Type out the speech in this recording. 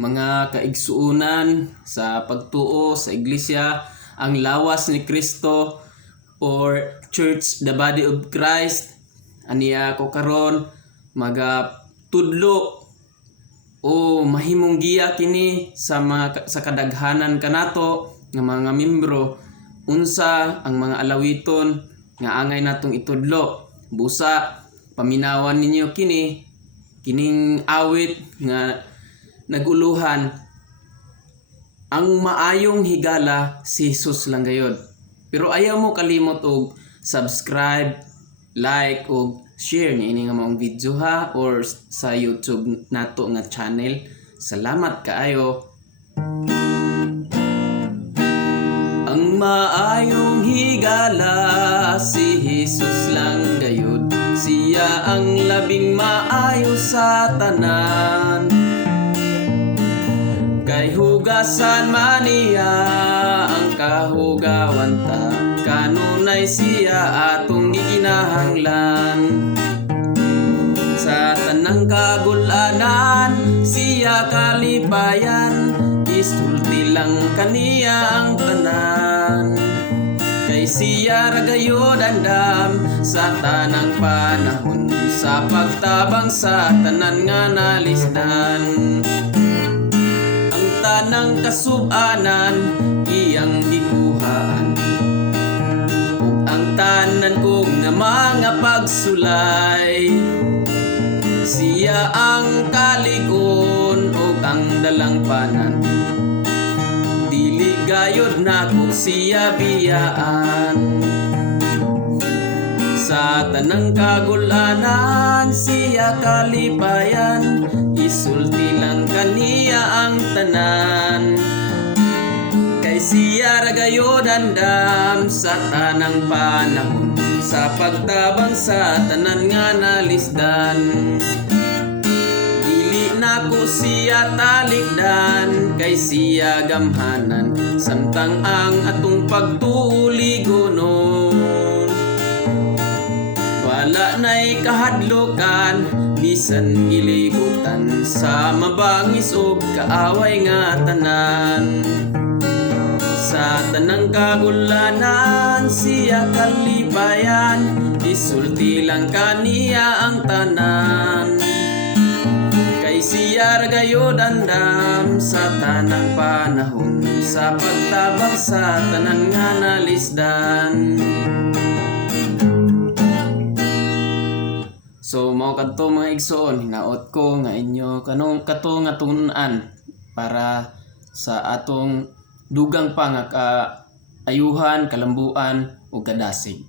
mga kaigsuunan sa pagtuo sa iglesia, ang lawas ni Kristo or Church the Body of Christ. Aniya ko karon magatudlo o mahimong giya kini sa sa kadaghanan kanato nga mga membro unsa ang mga alawiton nga angay natong itudlo. Busa paminawan ninyo kining awit nga naguluhan, ang maayong higala si Jesus lang gayud. Pero ayaw mo kalimot og subscribe, like og share niya ini nga maong video ha, or sa YouTube nato nga channel. Salamat kaayo. Ang maayong higala si Jesus lang gayud, siya ang labing maayo sa tanan. Kay hugasan man niya ang kahugawan ta, kanunay siya atong gikinahanglan. Sa tanang kagulanan siya kalipayan, isulti lang kaniya ang tanan. Kay siya ragayod andam sa tanang panahon, sa pagtabang sa tanan nga nalisdan. Ang tanang kasub-anan iyang gikuhaan, ug ang tanan kong nga mga pagsulay. Siya ang kalikon ug ang dalangpanan, dili gayod nako siya biyaan. Sa tanang kagulanan siya kalipayan, isulti lang kaniya ang tanan. Kay siya ragayod andam sa tanang panahon, sa pagtabang sa tanan nga nalisdan. Dili nako siya talikdan, kay siya gamhanan, samtang ang atong pagtuligonon. Wala na'y kahadlokan, bisan ilibutan, sa mabangis o kaaway nga tanan. Sa tanang kagulanan siya kalipayan, isulti lang kaniya ang tanan. Kay siya ragayod andam sa tanang panahon, sa pagtabang sa tanan nga nalisdan. So mao kadto mga igsoon, hinaot ko nga inyo kanong kato nga tun-an para sa atong dugang pa nga kaayuhan, kalambuan ug kadasig.